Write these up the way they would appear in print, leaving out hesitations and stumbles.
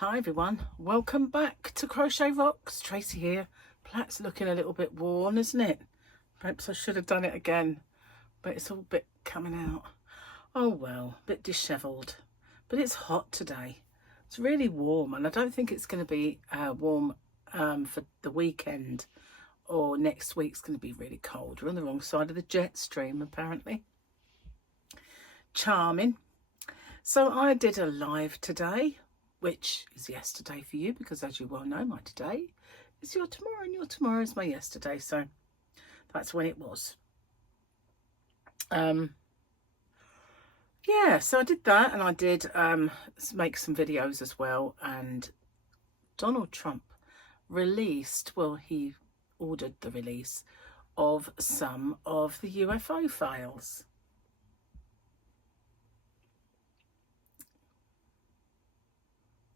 Hi everyone, welcome back to Crochet Rocks. Tracy here. Plat's looking a little bit worn, isn't it? Perhaps I should have done it again, but it's all a bit coming out. Oh well, a bit dishevelled. But it's hot today. It's really warm, and I don't think it's going to be warm for the weekend, or next week's going to be really cold. We're on the wrong side of the jet stream apparently. Charming. So I did a live today, which is yesterday for you, because as you well know, my today is your tomorrow and your tomorrow is my yesterday. So that's when it was. Yeah, so I did that, and I did make some videos as well. And Donald Trump released, well, he ordered the release of some of the UFO files.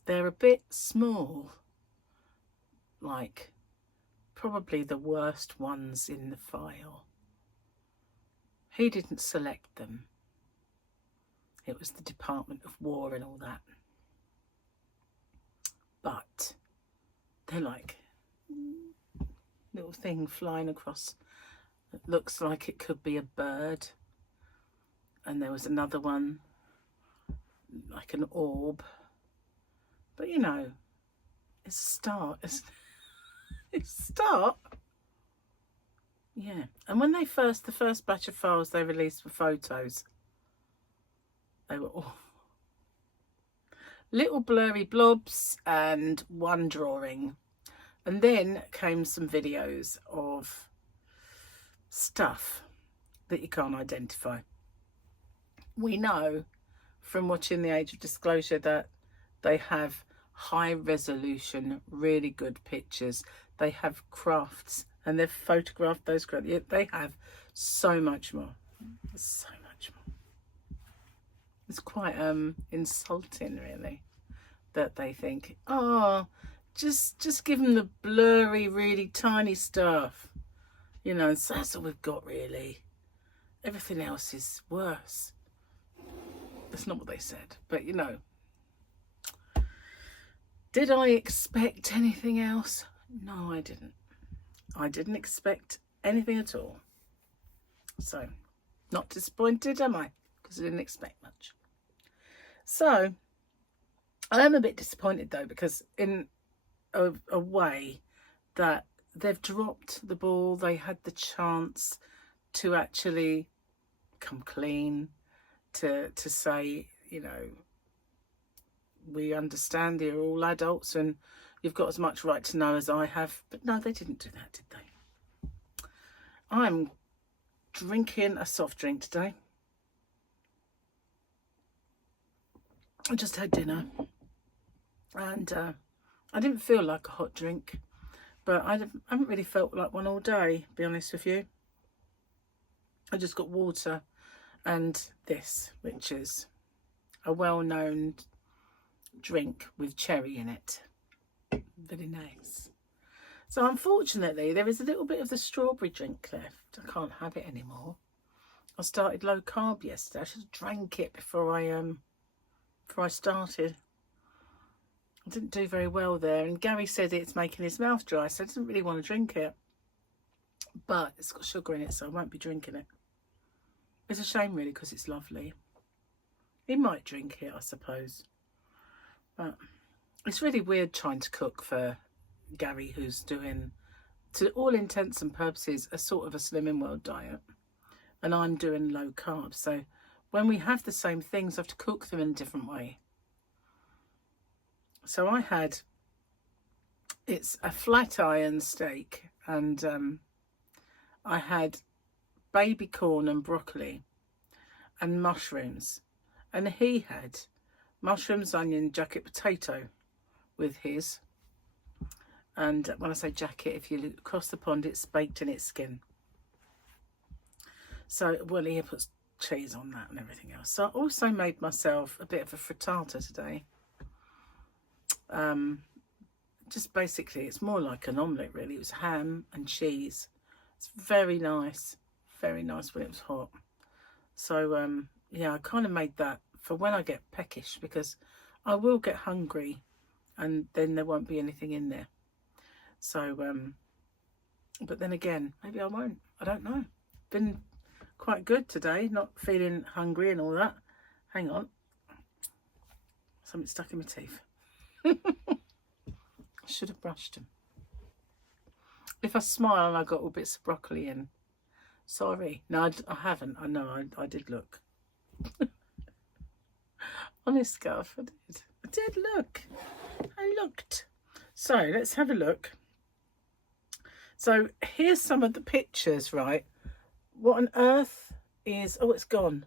They're a bit small, like probably the worst ones in the file. He didn't select them. It was the Department of War and all that. But they're like little thing flying across. It looks like it could be a bird. And there was another one, like an orb. But you know, it's a start. It's a start. Yeah. And when the first batch of files they released were photos, they were all little blurry blobs and one drawing. And then came some videos of stuff that you can't identify. We know from watching The Age of Disclosure that they have high resolution, really good pictures. They have crafts and they've photographed those crafts. They have so much more. So much more. It's quite insulting, really, that they think, oh, just give them the blurry, really tiny stuff. You know, so that's all we've got, really. Everything else is worse. That's not what they said, but you know. Did I expect anything else? No, I didn't. I didn't expect anything at all. So, not disappointed, am I? Because I didn't expect much. So, I am a bit disappointed though, because in a way that they've dropped the ball. They had the chance to actually come clean, to say, you know, we understand that you're all adults and you've got as much right to know as I have. But no, they didn't do that, did they? I'm drinking a soft drink today. I just had dinner and I didn't feel like a hot drink, but I haven't really felt like one all day, to be honest with you. I just got water and this, which is a well-known drink with cherry in it. Very nice. So unfortunately there is a little bit of the strawberry drink left. I can't have it anymore. I started low carb yesterday. I should have drank it before I started. I didn't do very well there, and Gary said it's making his mouth dry, so I didn't really want to drink it, but it's got sugar in it, so I won't be drinking it. It's a shame really, because it's lovely. He might drink it, I suppose. But it's really weird trying to cook for Gary, who's doing, to all intents and purposes, a sort of a Slimming World diet. And I'm doing low carb. So when we have the same things, I have to cook them in a different way. So I had, it's a flat iron steak, and I had baby corn and broccoli and mushrooms. And he had mushrooms, onion, jacket potato with his. And when I say jacket, if you look across the pond, it's baked in its skin. So, well, he puts cheese on that and everything else. So I also made myself a bit of a frittata today. Just basically, it's more like an omelette, really. It was ham and cheese. It's very nice when it was hot. So, yeah, I kind of made that for when I get peckish, because I will get hungry and then there won't be anything in there. So but then again, maybe I won't. I don't know. Been quite good today, not feeling hungry and all that. Hang on, something stuck in my teeth. I should have brushed them. If I smile, I got all bits of broccoli in. Sorry. No, I haven't. I know, I did look. Honest scarf, I did. I did look. I looked. So let's have a look. So here's some of the pictures, right? What on earth is... Oh, it's gone.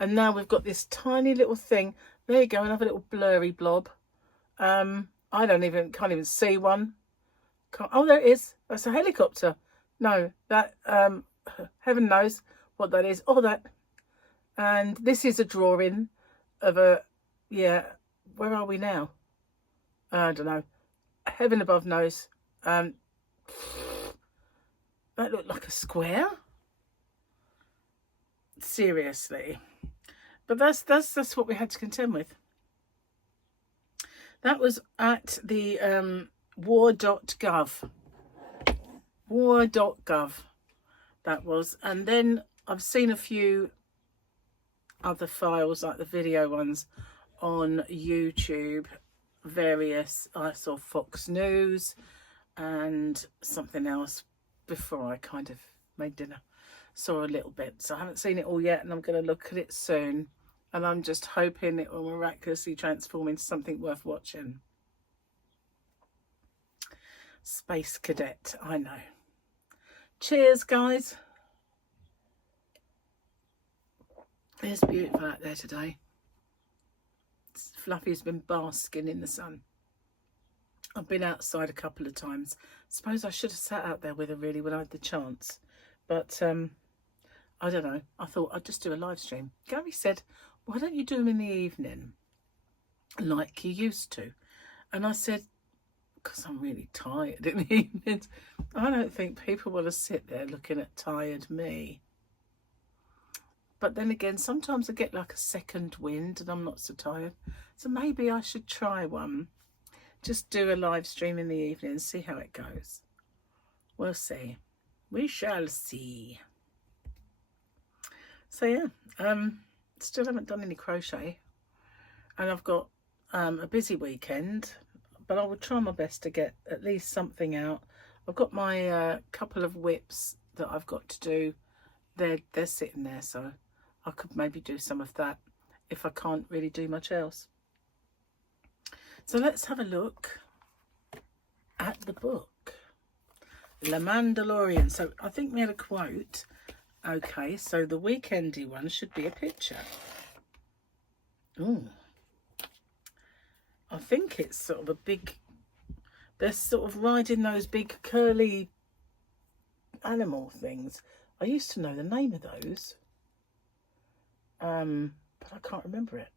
And now we've got this tiny little thing. There you go, another little blurry blob. I can't even see one. Oh, there it is. That's a helicopter. No, that, heaven knows what that is. Oh, that. And this is a drawing of a, yeah, where are we now? I don't know. Heaven above knows. That looked like a square. Seriously. But that's what we had to contend with. That was at the war.gov. War.gov. That was. And then I've seen a few other files, like the video ones, on YouTube. Various, I saw Fox News and something else before I kind of made dinner. Saw a little bit. So I haven't seen it all yet, and I'm going to look at it soon. And I'm just hoping it will miraculously transform into something worth watching. Space Cadet, I know. Cheers, guys. It's beautiful out there today. Fluffy's been basking in the sun. I've been outside a couple of times. Suppose I should have sat out there with her really when I had the chance. But I don't know. I thought I'd just do a live stream. Gary said, why don't you do them in the evening like you used to? And I said, because I'm really tired in the evenings. I don't think people want to sit there looking at tired me. But then again, sometimes I get like a second wind and I'm not so tired. So maybe I should try one. Just do a live stream in the evening and see how it goes. We'll see. We shall see. So yeah, still haven't done any crochet. And I've got a busy weekend. But I will try my best to get at least something out. I've got my couple of whips that I've got to do. They're sitting there, so I could maybe do some of that if I can't really do much else. So let's have a look at the book. The Mandalorian. So I think we had a quote. Okay, so the weekendy one should be a picture. Ooh. I think it's sort of a big... They're sort of riding those big curly animal things. I used to know the name of those. But I can't remember it.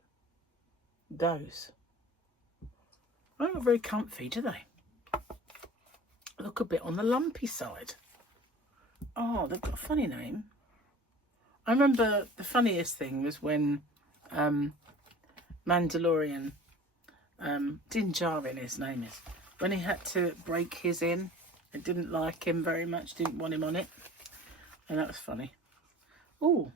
Those. They're not very comfy, do they? Look a bit on the lumpy side. Oh, they've got a funny name. I remember the funniest thing was when Mandalorian, Din Djarin his name is, when he had to break his in. I didn't like him very much, didn't want him on it. And that was funny. Oh,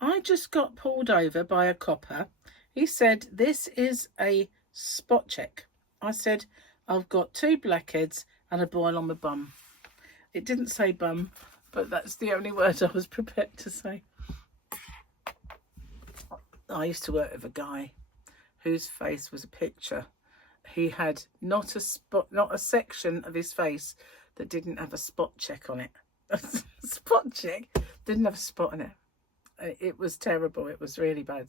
I just got pulled over by a copper. He said, this is a spot check. I said, I've got 2 blackheads and a boil on my bum. It didn't say bum, but that's the only word I was prepared to say. I used to work with a guy whose face was a picture. He had not a section of his face that didn't have a spot check on it. A spot check didn't have a spot on it. It was terrible. It was really bad.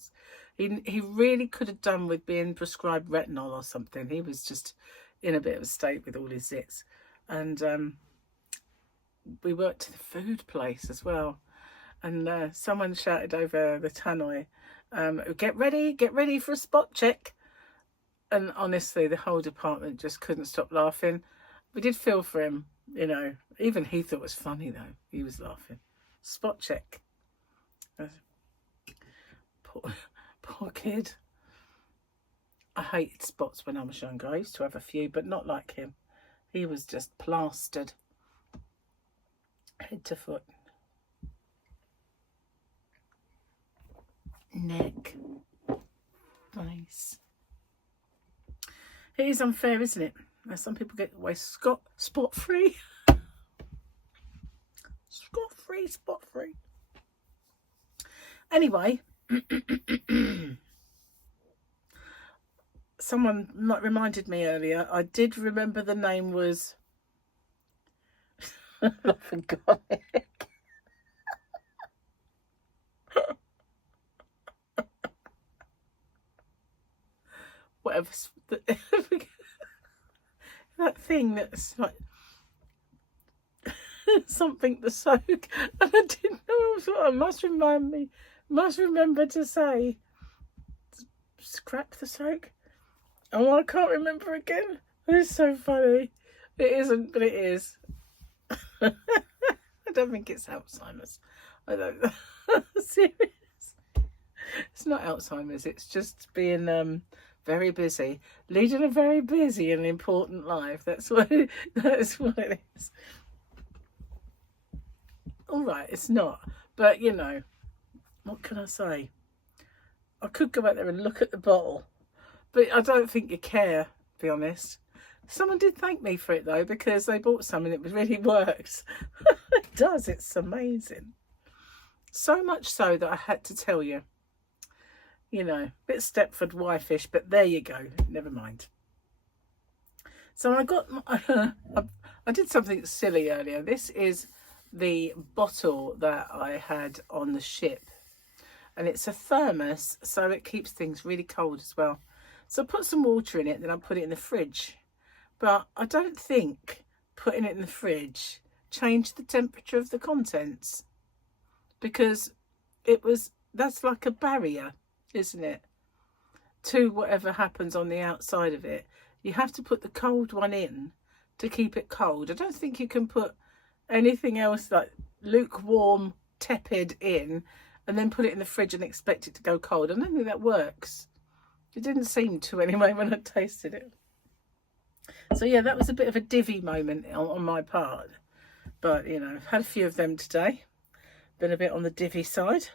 He really could have done with being prescribed retinol or something. He was just in a bit of a state with all his zits. And we worked at the food place as well. And someone shouted over the tannoy, get ready for a spot check. And honestly, the whole department just couldn't stop laughing. We did feel for him, you know. Even he thought it was funny, though. He was laughing. Spot check. Poor kid. I hated spots when I was younger. I used to have a few, but not like him. He was just plastered head to foot. Neck. Nice. It is unfair, isn't it? Now, some people get away spot free. Spot free. Anyway, someone reminded me earlier. I did remember the name was. I forgot it. Whatever. That thing that's like something to soak, and I didn't know what I must remember to say. Scrap the soak. Oh, I can't remember again. It's so funny. It isn't, but it is. I don't think it's Alzheimer's. I don't know. Serious. It's not Alzheimer's. It's just being very busy, leading a very busy and important life. That's what it is. All right, it's not, but you know, what can I say? I could go out there and look at the bottle, but I don't think you care, to be honest. Someone did thank me for it though, because they bought some and it really works. It does. It's amazing. So much so that I had to tell you. You know, a bit Stepford wife-ish, but there you go. Never mind. So I got, I did something silly earlier. This is the bottle that I had on the ship. And it's a thermos, so it keeps things really cold as well. So I put some water in it, then I put it in the fridge. But I don't think putting it in the fridge changed the temperature of the contents. Because that's like a barrier, isn't it, to whatever happens on the outside of it. You have to put the cold one in to keep it cold. I don't think you can put anything else like lukewarm, tepid in and then put it in the fridge and expect it to go cold. I don't think that works. It didn't seem to anyway when I tasted it. So yeah, that was a bit of a divvy moment on my part. But, you know, I've had a few of them today. Been a bit on the divvy side.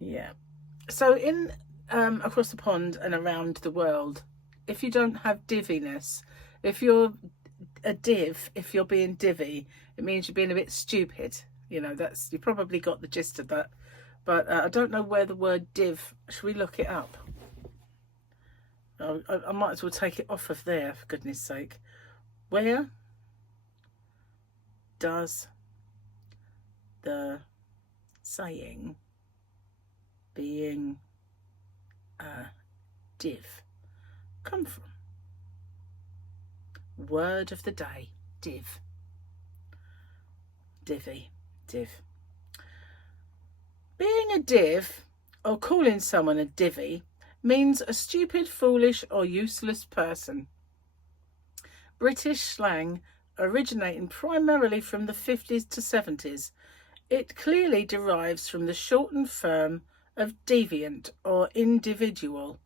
Yeah. So in across the pond and around the world, if you don't have divviness, if you're a div, if you're being divvy, it means you're being a bit stupid. You know, you probably got the gist of that. But I don't know where the word div, should we look it up? I might as well take it off of there, for goodness sake. Where does the saying being a div come from? Word of the day, div. Divvy, div. Being a div, or calling someone a divvy, means a stupid, foolish or useless person. British slang originating primarily from the 50s to 70s. It clearly derives from the shortened form of deviant or individual,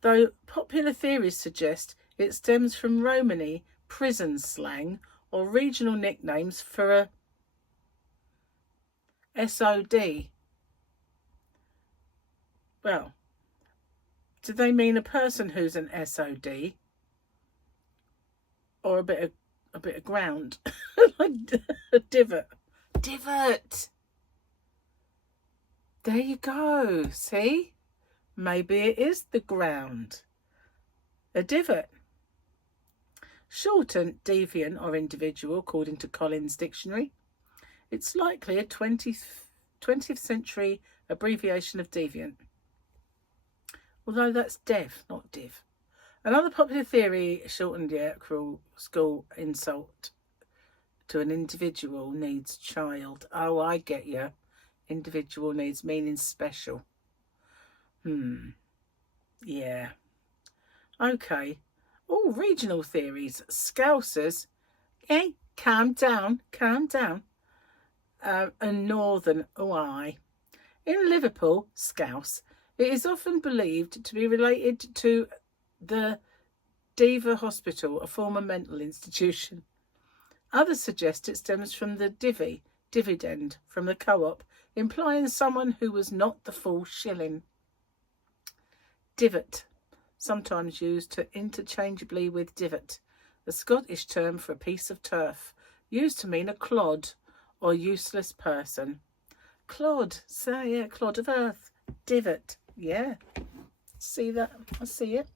though popular theories suggest it stems from Romany prison slang or regional nicknames for a SOD. Well, do they mean a person who's an SOD or a bit of ground? A divot. Divot. There you go. See? Maybe it is the ground. A divot. Shortened deviant or individual, according to Collins Dictionary. It's likely a 20th century abbreviation of deviant. Although that's dev, not div. Another popular theory, shortened yet cruel school insult to an individual needs child. Oh, I get you. Individual needs meaning special. Yeah. Okay. Oh, regional theories. Scousers. Hey, calm down. And northern. Oh, I. In Liverpool, scouse It is often believed to be related to the Diva Hospital, a former mental institution. Others suggest it stems from the dividend from the co-op, implying someone who was not the full shilling. Divot, sometimes used interchangeably with divot, a Scottish term for a piece of turf, used to mean a clod or useless person. Clod, so yeah, clod of earth. Divot, yeah. See that? I see it.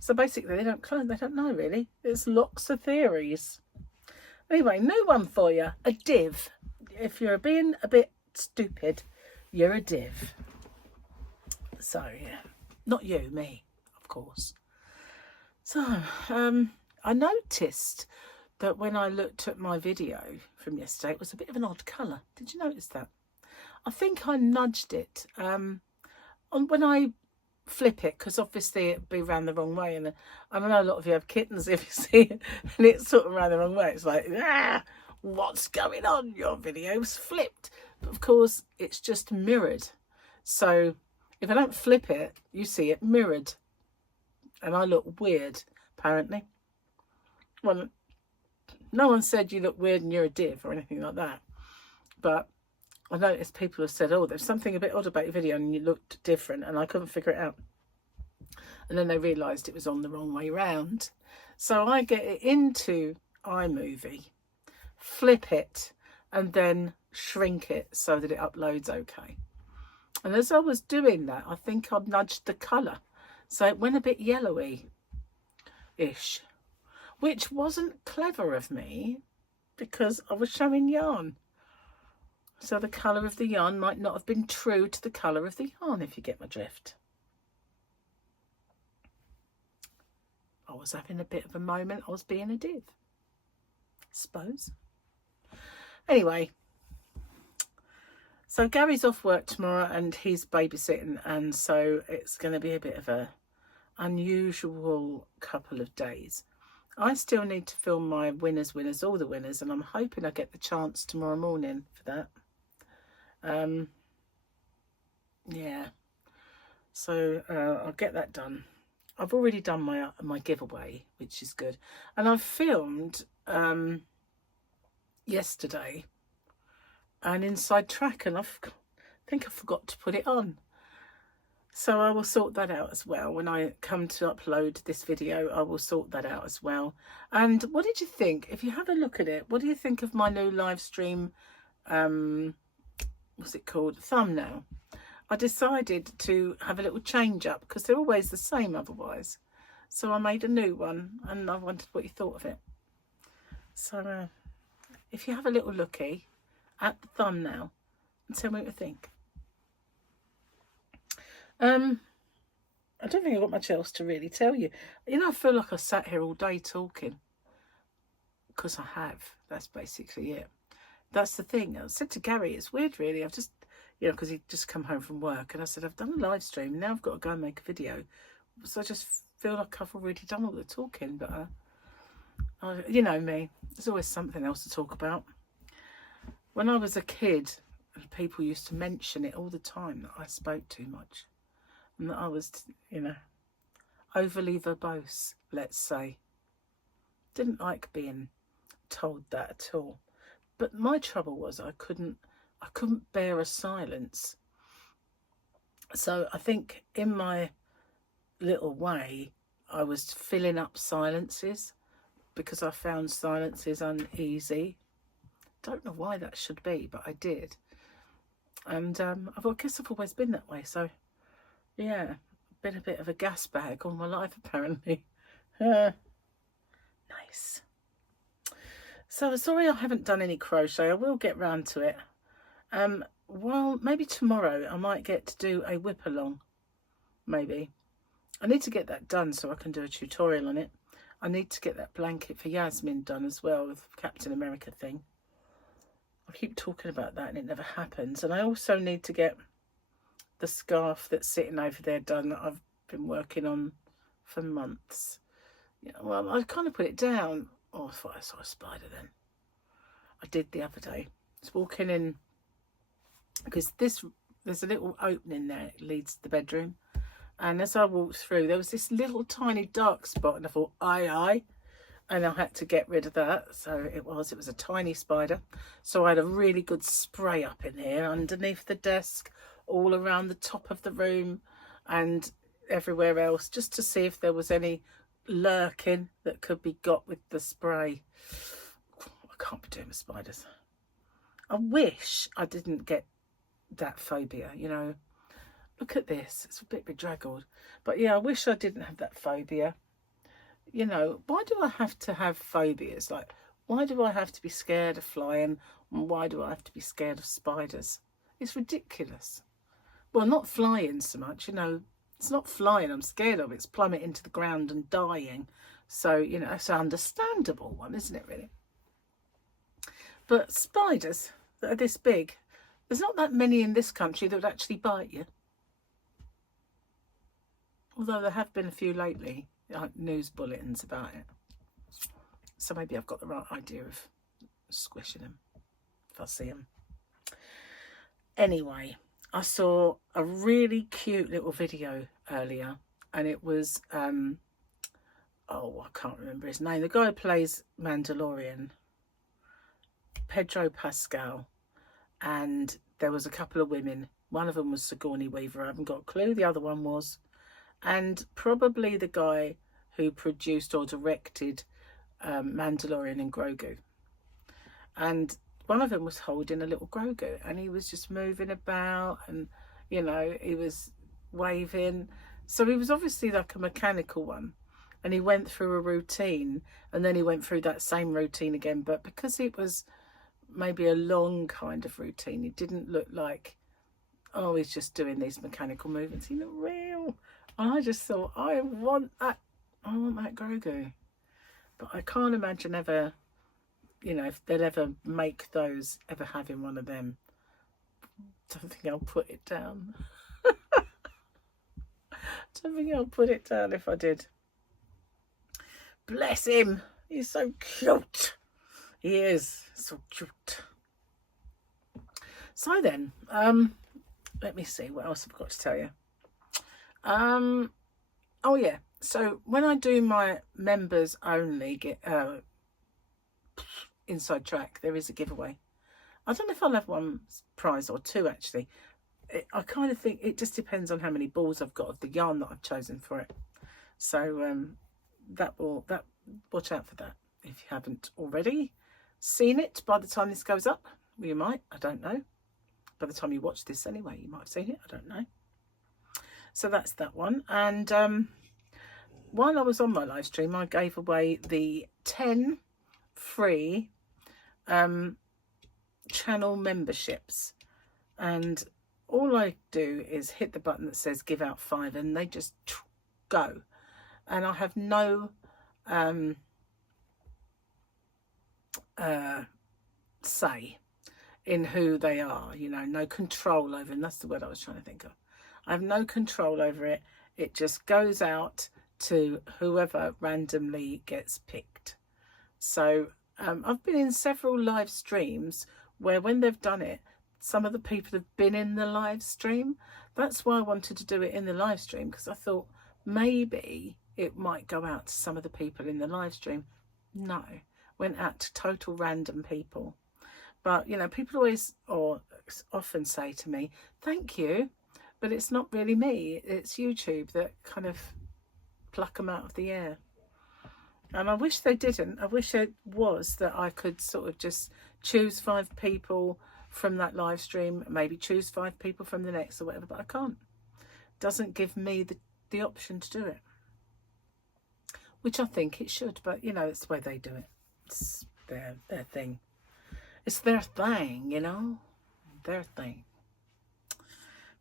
So basically, they don't know really. There's lots of theories. Anyway, new one for you. A div. If you're being a bit stupid, you're a div. So yeah, not you, me, of course. So I noticed that when I looked at my video from yesterday, it was a bit of an odd colour. Did you notice that? I think I nudged it when I flip it, because obviously it'd be round the wrong way, and I know a lot of you have kittens if you see it and it's sort of round the wrong way. It's like, what's going on? Your video's flipped. But of course it's just mirrored, so if I don't flip it, you see it mirrored, and I look weird apparently. Well, no one said you look weird and you're a div or anything like that, but I noticed people have said, oh, there's something a bit odd about your video and you looked different, and I couldn't figure it out. And then they realised it was on the wrong way round. So I get it into iMovie, flip it, and then shrink it so that it uploads okay. And as I was doing that, I think I nudged the colour. So it went a bit yellowy-ish, which wasn't clever of me because I was showing yarn. So the colour of the yarn might not have been true to the colour of the yarn, if you get my drift. I was having a bit of a moment. I was being a div, I suppose. Anyway, so Gary's off work tomorrow and he's babysitting, and so it's going to be a bit of a unusual couple of days. I still need to film my winners, all the winners, and I'm hoping I get the chance tomorrow morning for that. Yeah, so I'll get that done. I've already done my giveaway, which is good, and I've filmed yesterday an inside track, and I think I forgot to put it on, so I will sort that out as well. When I come to upload this video, I will sort that out as well. And what did you think? If you have a look at it, what do you think of my new live stream, what's it called, thumbnail? I decided to have a little change up because they're always the same otherwise. So I made a new one, and I wondered what you thought of it. So if you have a little looky at the thumbnail and tell me what you think. I don't think I've got much else to really tell you. You know, I feel like I sat here all day talking, because I have. That's basically it. That's the thing. I said to Gary, it's weird really. I've just, you know, because he'd just come home from work, and I said, I've done a live stream, now I've got to go and make a video. So I just feel like I've already done all the talking, but you know me, there's always something else to talk about. When I was a kid, people used to mention it all the time that I spoke too much, and that I was, you know, overly verbose, let's say. Didn't like being told that at all. But my trouble was I couldn't bear a silence. So I think in my little way, I was filling up silences because I found silences uneasy. Don't know why that should be, but I did. And I guess I've always been that way. So yeah, been a bit of a gas bag all my life apparently. Nice. So sorry I haven't done any crochet. I will get round to it. Well, maybe tomorrow I might get to do a whip along. Maybe. I need to get that done so I can do a tutorial on it. I need to get that blanket for Yasmin done as well, with Captain America thing. I keep talking about that and it never happens. And I also need to get the scarf that's sitting over there done, that I've been working on for months. Yeah, well, I kind of put it down. Oh, I thought I saw a spider then. I did the other day. I was walking in, because this there's a little opening there. It leads to the bedroom. And as I walked through, there was this little tiny dark spot. And I thought, aye. And I had to get rid of that. So it was a tiny spider. So I had a really good spray up in here, underneath the desk, all around the top of the room and everywhere else, just to see if there was any lurking that could be got with the spray. I can't be doing with spiders. I wish I didn't get that phobia, you know. Look at this, it's a bit bedraggled. But yeah, I wish I didn't have that phobia. You know, why do I have to have phobias? Like, why do I have to be scared of flying? And why do I have to be scared of spiders? It's ridiculous. Well, not flying so much, you know. It's not flying I'm scared of. It's plummeting to the ground and dying. So, you know, it's an understandable one, isn't it, really? But spiders that are this big, there's not that many in this country that would actually bite you. Although there have been a few lately, like news bulletins about it. So maybe I've got the right idea of squishing them if I see them. Anyway, I saw a really cute little video earlier, and it was, oh, I can't remember his name. The guy who plays Mandalorian, Pedro Pascal, and there was a couple of women. One of them was Sigourney Weaver. I haven't got a clue. The other one was. And probably the guy who produced or directed Mandalorian and Grogu. And one of them was holding a little Grogu, and he was just moving about, and, you know, he was waving. So he was obviously like a mechanical one. And he went through a routine, and then he went through that same routine again. But because it was maybe a long kind of routine, it didn't look like, oh, he's just doing these mechanical movements. He looked real. And I just thought, I want that Grogu. But I can't imagine ever, you know, if they'll ever make those, ever having one of them. Don't think I'll put it down. Don't think I'll put it down if I did. Bless him. He's so cute. He is so cute. So then, let me see what else I've got to tell you. Oh yeah, so when I do my members only inside track, there is a giveaway. I don't know if I'll have one prize or two, actually. I kind of think it just depends on how many balls I've got of the yarn that I've chosen for it. So watch out for that if you haven't already seen it by the time this goes up. Well, you might, I don't know. By the time you watch this anyway, you might have seen it, I don't know. So that's that one. And while I was on my live stream, I gave away the 10 free channel memberships. And all I do is hit the button that says give out 5, and they just go. And I have no say in who they are, you know, no control over them. That's the word I was trying to think of. I have no control over it. It just goes out to whoever randomly gets picked. So I've been in several live streams where when they've done it, some of the people have been in the live stream. That's why I wanted to do it in the live stream, because I thought maybe it might go out to some of the people in the live stream. No, went out to total random people. But, you know, people always or often say to me, thank you. But it's not really me, it's YouTube that kind of pluck them out of the air. And I wish they didn't. I wish it was that I could sort of just choose 5 people from that live stream, maybe choose 5 people from the next or whatever, but I can't. Doesn't give me the option to do it. Which I think it should, but, you know, it's the way they do it. It's their thing. It's their thing, you know, their thing.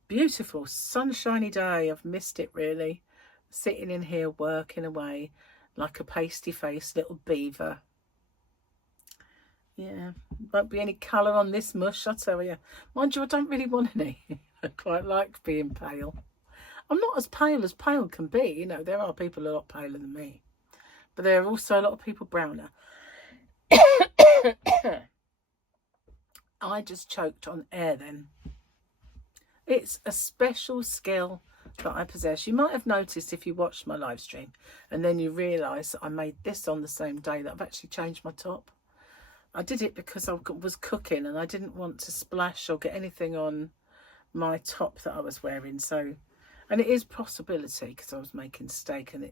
Beautiful sunshiny day. I've missed it really. Sitting in here working away like a pasty faced little beaver. Yeah, won't be any colour on this mush, I tell you. Mind you, I don't really want any. I quite like being pale. I'm not as pale can be. You know, there are people a lot paler than me. But there are also a lot of people browner. I just choked on air then. It's a special skill that I possess. You might have noticed if you watched my live stream and then you realise that I made this on the same day, that I've actually changed my top. I did it because I was cooking and I didn't want to splash or get anything on my top that I was wearing. So, and it is possibility because I was making steak and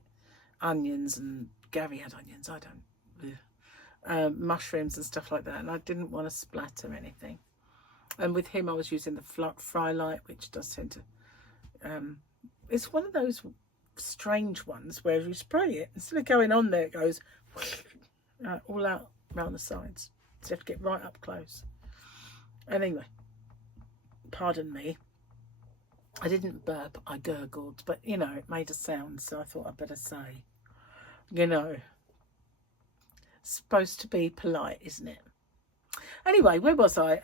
onions, and Gary had onions, I don't, mushrooms and stuff like that, and I didn't want to splatter anything. And with him I was using the fry light, which does tend to it's one of those strange ones where you spray it, instead of going on there, it goes all out around the sides, so you have to get right up close. And anyway, pardon me, I didn't burp, I gurgled, but you know, it made a sound, so I thought I'd better say, you know, supposed to be polite, isn't it? Anyway, where was I?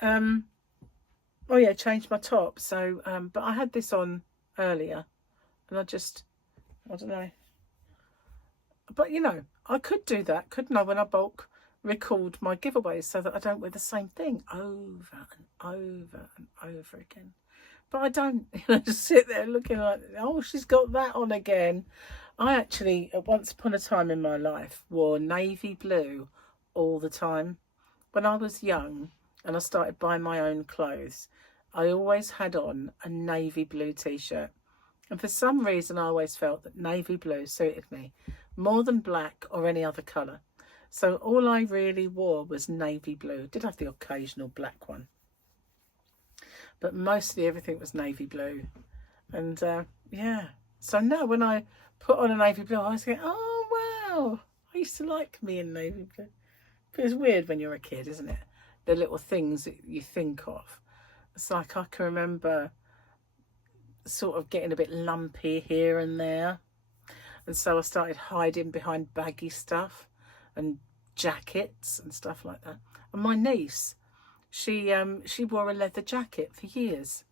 Oh yeah, changed my top. So but I had this on earlier and I don't know, but you know, I could do that, couldn't I, when I bulk record my giveaways, so that I don't wear the same thing over and over and over again. But I don't, you know, just sit there looking like, oh, she's got that on again. I actually, at once upon a time in my life, wore navy blue all the time. When I was young and I started buying my own clothes, I always had on a navy blue t-shirt. And for some reason, I always felt that navy blue suited me more than black or any other colour. So all I really wore was navy blue. Did have the occasional black one, but mostly everything was navy blue. And yeah, so now when I put on a navy blue, I was going, oh wow, I used to like me in navy blue. It's weird when you're a kid, isn't it? The little things that you think of. It's like I can remember sort of getting a bit lumpy here and there, and so I started hiding behind baggy stuff and jackets and stuff like that. And my niece, she wore a leather jacket for years.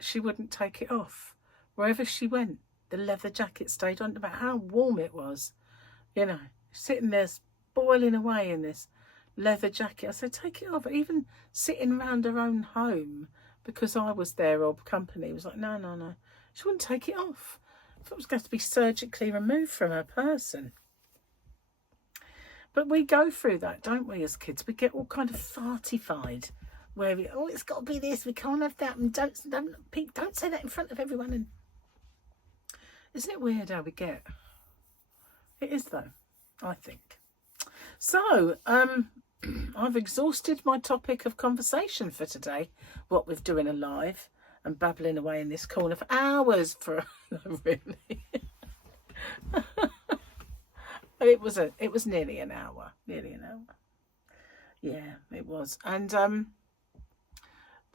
She wouldn't take it off. Wherever she went, the leather jacket stayed on, no matter how warm it was. You know, sitting there boiling away in this leather jacket. I said, take it off. Even sitting around her own home, because I was there or company, was like, no, no, no. She wouldn't take it off. I thought it was going to be surgically removed from her person. But we go through that, don't we, as kids? We get all kind of fartified, where we, oh, it's got to be this, we can't have that, and don't say that in front of everyone. And isn't it weird how we get? It is, though, I think. So, I've exhausted my topic of conversation for today. What with doing a live and babbling away in this corner for hours for really. It was nearly an hour. Yeah, it was. And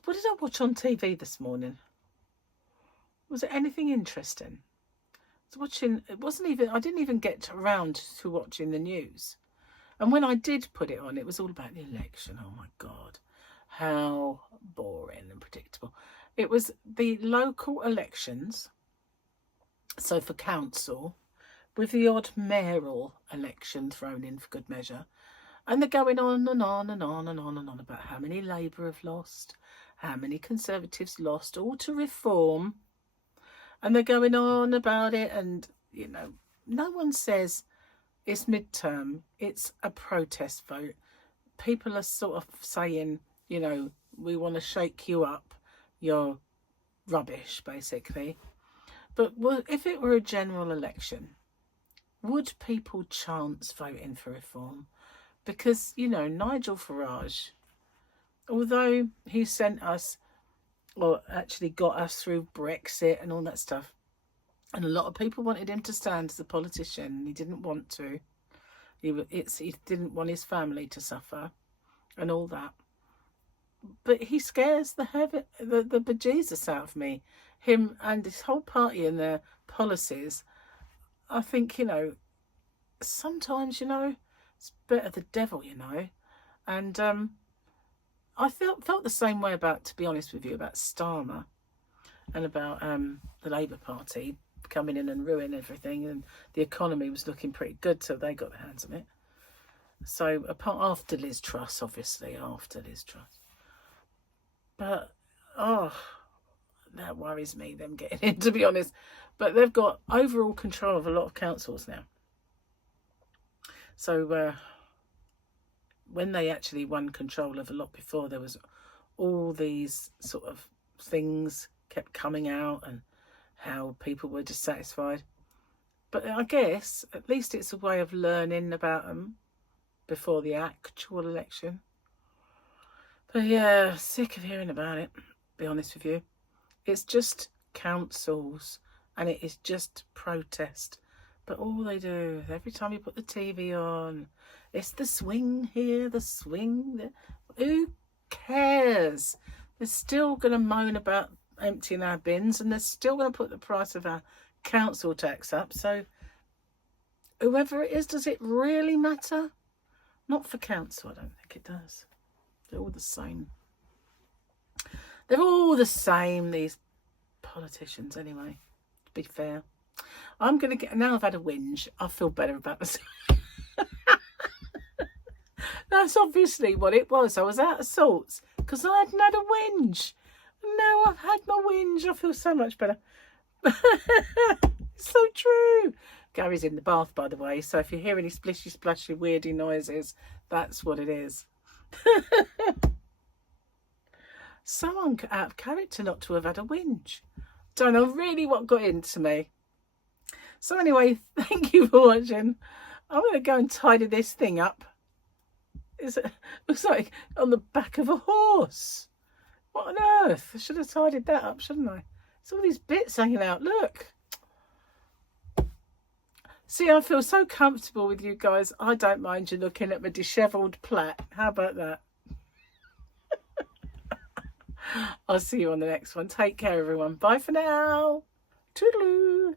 what did I watch on TV this morning? Was it anything interesting? I was watching. I didn't even get around to watching the news. And when I did put it on, it was all about the election. Oh my God, how boring and predictable. It was the local elections. So for council, with the odd mayoral election thrown in for good measure. And they're going on and on and on and on and on about how many Labour have lost, how many Conservatives lost, all to reform. And they're going on about it. And, you know, no one says it's midterm, it's a protest vote. People are sort of saying, you know, we want to shake you up. You're rubbish, basically. But if it were a general election, would people chance voting for reform? Because, you know, Nigel Farage, although he sent us, or actually got us through Brexit and all that stuff, and a lot of people wanted him to stand as a politician, and he didn't want to. He didn't want his family to suffer and all that. But he scares the bejesus out of me. Him and his whole party and their policies. I think, you know, sometimes, you know, it's better the devil, you know. And I felt the same way about, to be honest with you, about Starmer and about the Labour Party coming in and ruining everything, and the economy was looking pretty good till they got their hands on it. So after Liz Truss, obviously, after Liz Truss. But, that worries me, them getting in, to be honest. But they've got overall control of a lot of councils now. So when they actually won control of a lot before, there was all these sort of things kept coming out and how people were dissatisfied. But I guess at least it's a way of learning about them before the actual election. But yeah, sick of hearing about it, be honest with you. It's just councils and it is just protest. But all they do, every time you put the TV on, it's the swing here, the swing there. Who cares? They're still going to moan about emptying our bins, and they're still going to put the price of our council tax up. So whoever it is, does it really matter? Not for council, I don't think it does. They're all the same. They're all the same, these politicians, anyway, to be fair. I'm going to get, now I've had a whinge, I feel better about myself. That's obviously what it was. I was out of sorts because I hadn't had a whinge. Now I've had my whinge, I feel so much better. It's so true. Gary's in the bath, by the way, so if you hear any splishy, splashy, weirdy noises, that's what it is. So out of character not to have had a whinge. Don't know really what got into me. So anyway, thank you for watching. I'm going to go and tidy this thing up. It looks like on the back of a horse. What on earth? I should have tidied that up, shouldn't I? It's all these bits hanging out. Look. See, I feel so comfortable with you guys. I don't mind you looking at my dishevelled plait. How about that? I'll see you on the next one. Take care, everyone. Bye for now. Toodaloo.